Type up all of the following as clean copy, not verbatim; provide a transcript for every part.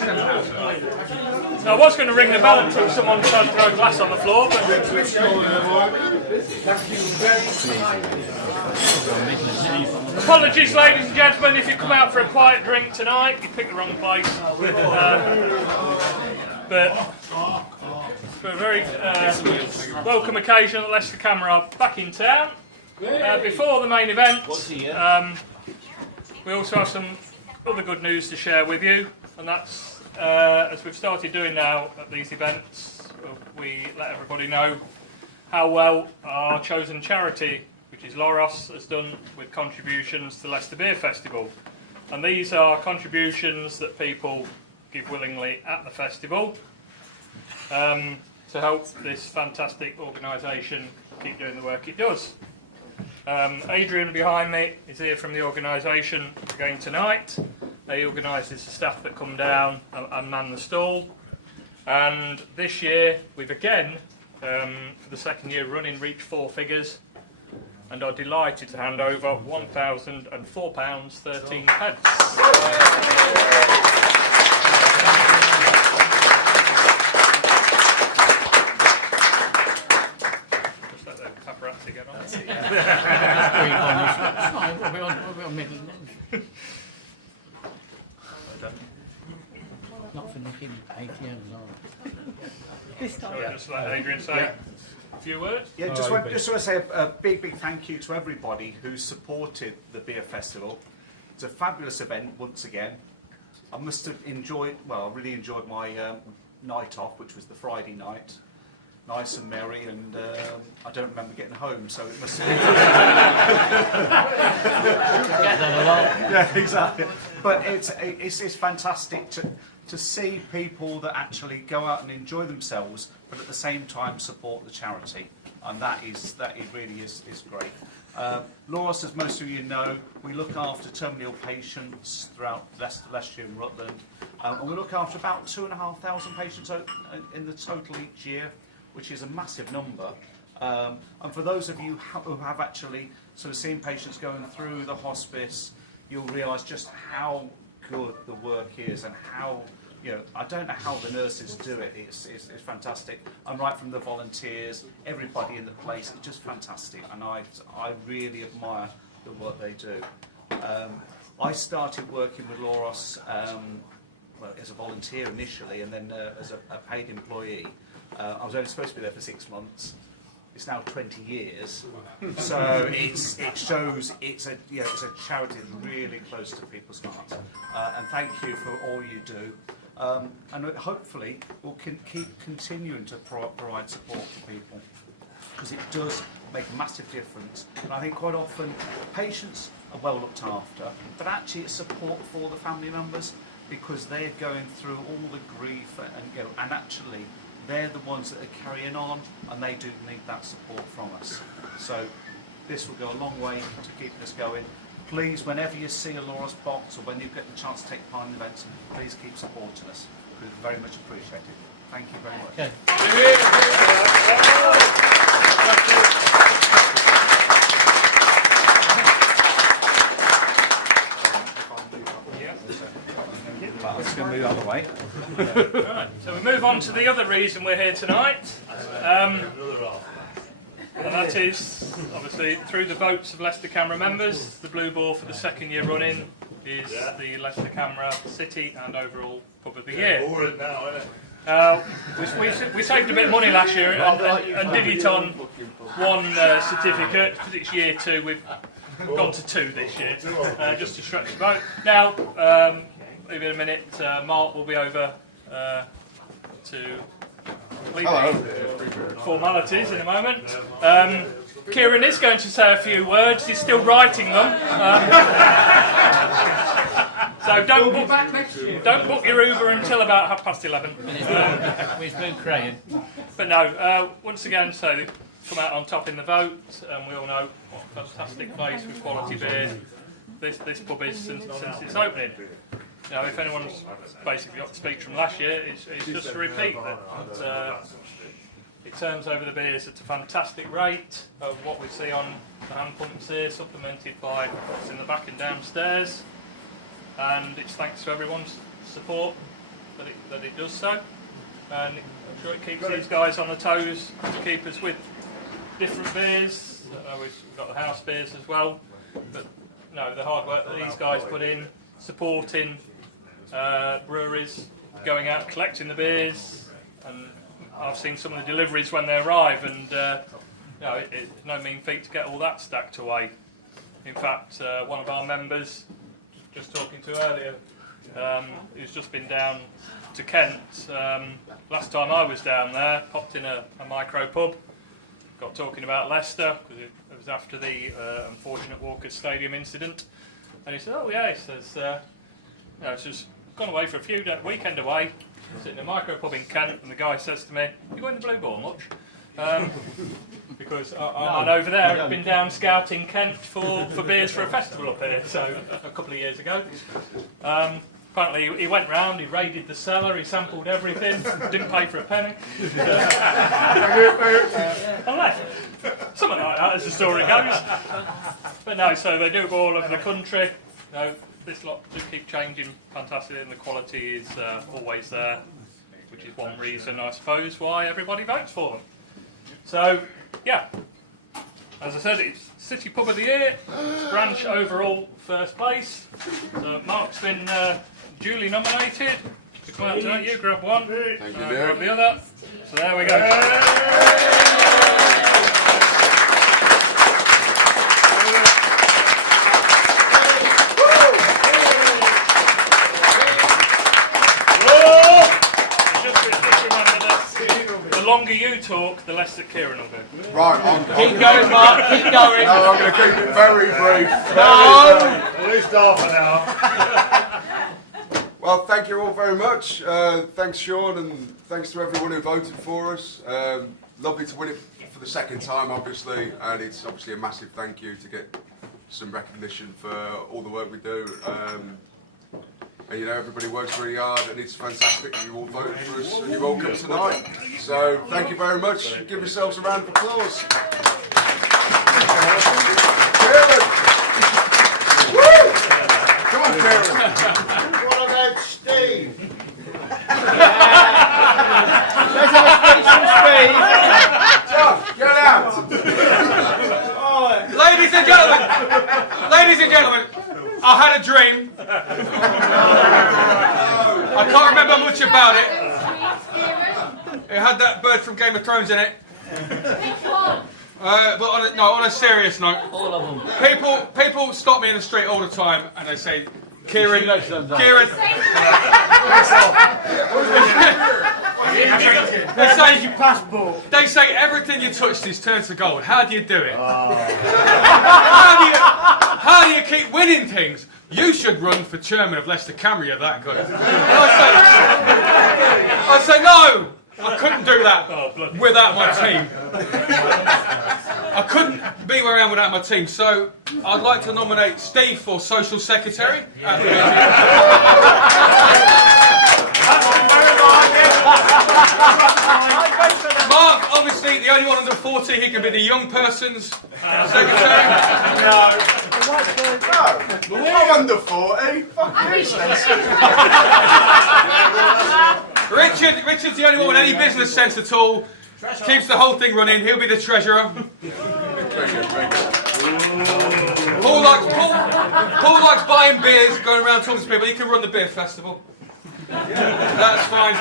So I was going to ring the bell until someone tried to throw a glass on the floor, but apologies, ladies and gentlemen, if you come out for a quiet drink tonight. You picked the wrong place. But for a very welcome occasion that Leicester CAMRA are back in town. Before the main event, we also have some other good news to share with you, and that's as we've started doing now at these events, we let everybody know how well our chosen charity, which is LOROS, has done with contributions to Leicester Beer Festival. And these are contributions that people give willingly at the festival to help this fantastic organisation keep doing the work it does. Adrian behind me is here from the organisation again tonight. They organises the staff that come down and man the stall. And this year we've again, for the second year running, reached 4 figures and are delighted to hand over £1,004.13. Just let the paparazzi get on. That's it, Not for nicking ATMs, are This time. Just let Adrian say a few words. Yeah, just want to say a big thank you to everybody who supported the beer festival. It's a fabulous event once again. I must have enjoyed, well, I really enjoyed my night off, which was the Friday night. Nice and merry, and I don't remember getting home, so it must have been. Get that a lot. Yeah, exactly. But it's fantastic to see people that actually go out and enjoy themselves, but at the same time support the charity, and that really is great. LOROS, as most of you know, we look after terminal patients throughout Leicester and Rutland, and we look after about 2,500 patients in the total each year, which is a massive number. And for those of you who have actually sort of seen patients going through the hospice, you'll realise just how good the work is and how, you know, I don't know how the nurses do it. It's fantastic. And right from the volunteers, everybody in the place, it's just fantastic. And I really admire the work they do. I started working with LOROS well, as a volunteer initially, and then as a paid employee. I was only supposed to be there for 6 months. It's now 20 years, so it shows it's a charity that's really close to people's hearts. And thank you for all you do. And hopefully we'll keep continuing to provide support for people, because it does make a massive difference. And I think quite often patients are well looked after, but actually it's support for the family members, because they're going through all the grief and actually they're the ones that are carrying on, and they do need that support from us. So this will go a long way to keeping us going. Please, whenever you see a LOROS box or when you get the chance to take part in events, please keep supporting us. We're very much appreciated. Thank you very much. Okay. Let's go move out of the way. Right, so we move on to the other reason we're here tonight, and that is obviously through the votes of Leicester CAMRA members. The Blue Boar for the second year running is the Leicester CAMRA City and overall Pub of the Year. We saved a bit of money last year and did it on one certificate, because it's year 2. We've gone to 2 this year, just to stretch the boat. Now, maybe in a minute, Mark will be over to complete the formalities in a moment. Kieran is going to say a few words. He's still writing them. So don't book your Uber until about 11:30. With Blue Crayon. But no, once again, so they come out on top in the vote, and we all know what a fantastic place with quality beer this pub is since its opening. You know, if anyone's basically got the speech from last year, it's just to repeat that. It turns over the beers at a fantastic rate of what we see on the hand pumps here, supplemented by what's in the back and downstairs. And it's thanks to everyone's support that it does so, and I'm sure it keeps these guys on the toes to keep us with different beers. We've got the house beers as well, but no, the hard work that these guys put in, supporting breweries, going out collecting the beers, and I've seen some of the deliveries when they arrive, and it's no mean feat to get all that stacked away. In fact, one of our members, just talking to earlier, who's just been down to Kent, last time I was down there, popped in a micro pub, got talking about Leicester, because it was after the unfortunate Walker's Stadium incident, and he said, oh yeah, he says, it's just gone away for a weekend away, sitting in a micro pub in Kent, and the guy says to me, you going to Blue Boar much? Because I'm over there, I've been down scouting Kent for beers for a festival up here, so a couple of years ago. Apparently he went round, he raided the cellar, he sampled everything, didn't pay for a penny. And left. Something like that as the story goes. But no, so they do go all over the country. This lot do keep changing fantastically, and the quality is always there, which is one reason, I suppose, why everybody votes for them. So, yeah, as I said, it's City Pub of the Year, it's branch overall first place. So Mark's been duly nominated. To come out tonight, you grab one, Thank you, grab the other. So there we go. The longer you talk, the less that Kieran will do. Right, Keep going, Mark, keep going. No, I'm going to keep it very brief. No! At least half an hour. Well, thank you all very much. Thanks, Sean, and thanks to everyone who voted for us. Lovely to win it for the second time, obviously, and it's obviously a massive thank you to get some recognition for all the work we do. And everybody works really hard, and it's fantastic that you all voted for us and you all come tonight. So thank you very much. Give yourselves a round of applause. Kieran! Woo! Come on, Kieran. What about Steve? Let's have a speech from Steve. John, get out! Ladies and gentlemen, I had a dream. I can't remember much about it. It had that bird from Game of Thrones in it. But on a serious note, All of them. people stop me in the street all the time and they say, Kieran, they say everything you touch is turned to gold. How do you do it? How do you keep winning things? You should run for chairman of Leicester CAMRA, you're that good. I say no, I couldn't do that without my team. I couldn't be where I am without my team. So I'd like to nominate Steve for social secretary. Mark, obviously the only one under 40, he can be the young person's secretary. No, I'm under 40. Richard's the only one with any business sense at all. Keeps the whole thing running. He'll be the treasurer. Paul likes buying beers, going around talking to people. He can run the beer festival. That's fine.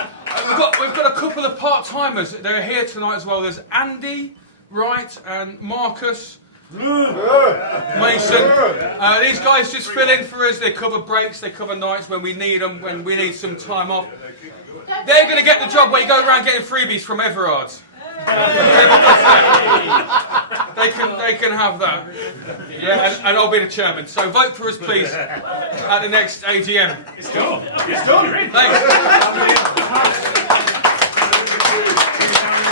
We've got a couple of part-timers. They're here tonight as well. There's Andy, Wright, and Marcus Mason. These guys just fill in for us. They cover breaks, they cover nights when we need them, when we need some time off. They're going to get the job where you go around getting freebies from Everard's. They can have that. Yeah, and I'll be the chairman. So vote for us, please, at the next AGM. It's done. It's done. Thanks.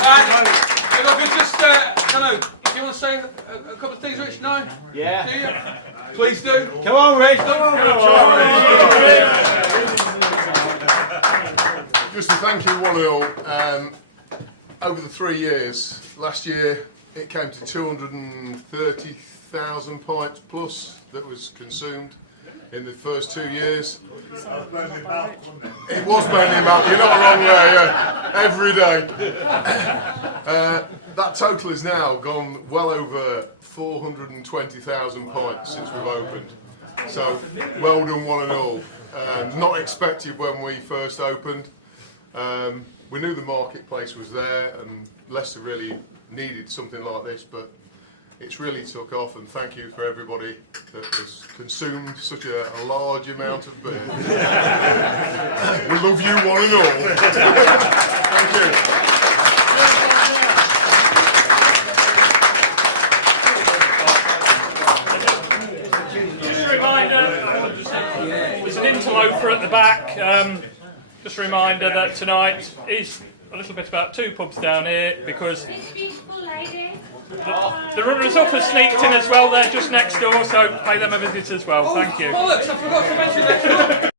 And if I could just, I don't know, do you want to say a couple of things, Rich? No? Yeah. Do you? Please do. Come on, Rich. Just to thank you one all. Over the 3 years, last year it came to 230,000 pints plus that was consumed. in the first 2 years. That was mainly about, wasn't it? It was mainly about, you're not wrong there, yeah, every day. That total has now gone well over 420,000 pints since we've opened. So, well done one and all. Not expected when we first opened. We knew the marketplace was there and Leicester really needed something like this, but it's really took off, and thank you for everybody that has consumed such a large amount of beer. We love you one and all. Thank you. Just a reminder, there's an interloper at the back. Just a reminder that tonight is a little bit about two pubs down here, because This beautiful lady. the runners-up have sneaked in as well. They're just next door, so pay them a visit as well. Thank you. Bollocks, I forgot to mention that.